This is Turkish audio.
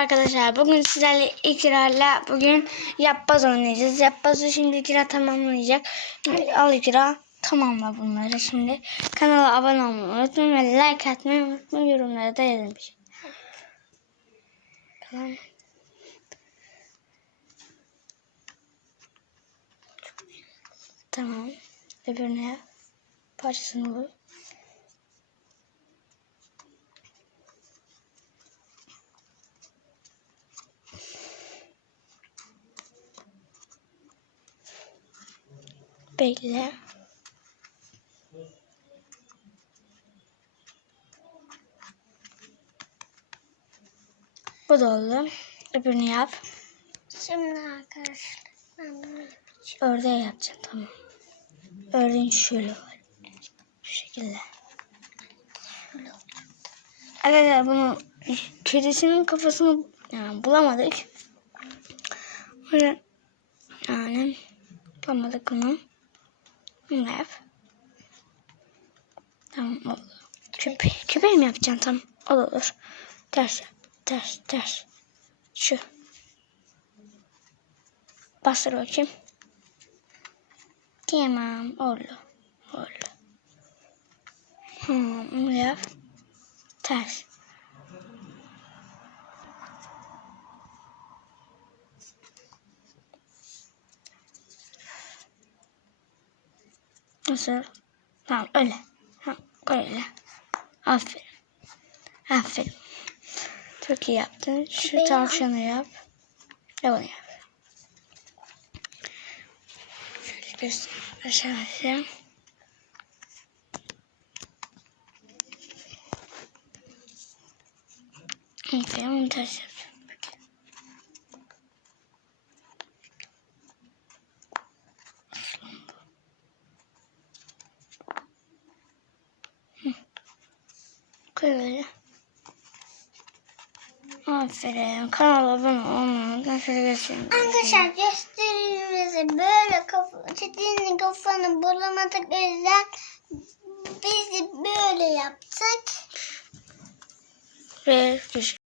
arkadaşlar. Bugün sizlerle İkra'yla bugün yapboz oynayacağız. Yapbozu şimdi İkra tamamlayacak. Al İkra tamamla bunları şimdi. Kanala abone olmayı unutmayın ve like atmayı unutmayın. Yorumlara da yazın bir şey. Tamam. Tamam. Öbürüne. Parçasını bul. Bekle. Bu da oldu. Öbürünü yap. Şimdi arkadaşlar ben bunu yapacağım. Ördeği yapacağım tamam. Ördeğin şöyle var. Şu şekilde. Arkadaşlar bunu kedisinin kafasını yani bulamadık. Yani bulamadık bunu. Yap. Tamam oldu. Köpe köpeği mi yapacaksın? Tamam. O da olur. Ters yap. Ters ters. Şu. Bastır bakayım. Tamam oldu. Oldu. Hmm, yap. Ters. Nasıl? Tamam öyle. Ha, öyle. Aferin. Aferin. Çok iyi yaptın. Şu Benim- tavşanı yap. Ve bunu yap. Şöyle göster. Aşağıya. Aferin. Bunu ters yap. Koy böyle. Aferin. Kanala abone olmayı göstereyim. Arkadaşlar gösterimizi böyle kafa, çetinin kafanı bulamadık o yüzden biz de böyle yaptık. Ve görüşürüz.